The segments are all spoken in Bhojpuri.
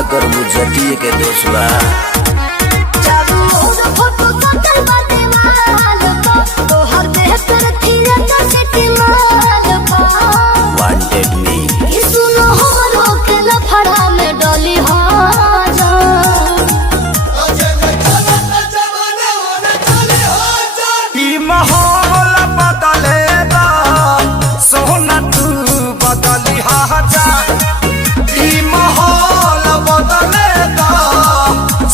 का कर बुझती के दोष बा। वांटेड मी माहौल बदलेगा सोना तू बदली हाजा। माहौल बदलेगा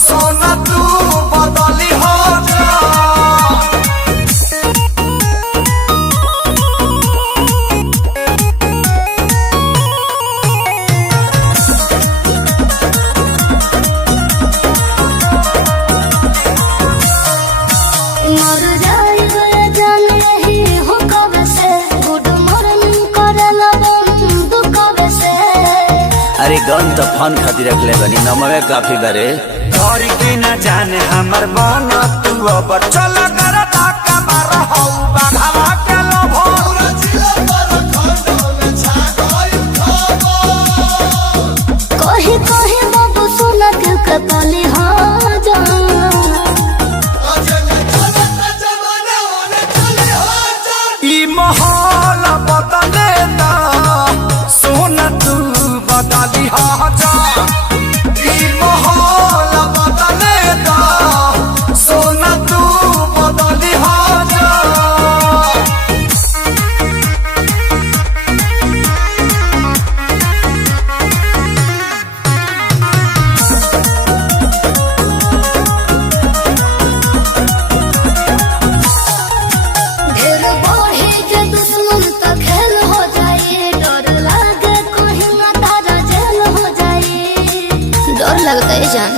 सोना तू बदली हाजा। अरे गन तो फन खातिर रख ले बनी नमवे काफी बारे। घर के न जाने हमर मन तू अब चल कर डाका मार हौ बाघवा के लोभो। कहीं कहीं बाबू सुना के कतली हाँ जा। माहौल बदलेगा सोना तू बदली हाजा। माहौल बदलेगा सोना तू बदली हाजा। लगता है जान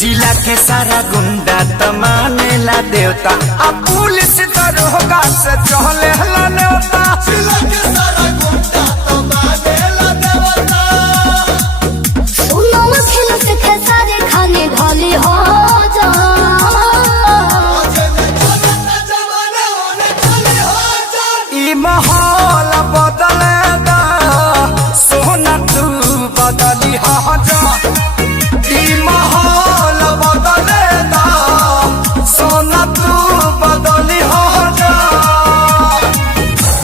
जिला के सारा गुंडा तो मानेला देवता। अब पुलिस दरोगा से चहले हला नेवता। जिला के सारा गुंडा तो मानेला देवता। सुनो मखिल से खेसारे खाने ढाली हो जा। माहौल बदलेगा सोना तू बदली हाजा। माहौल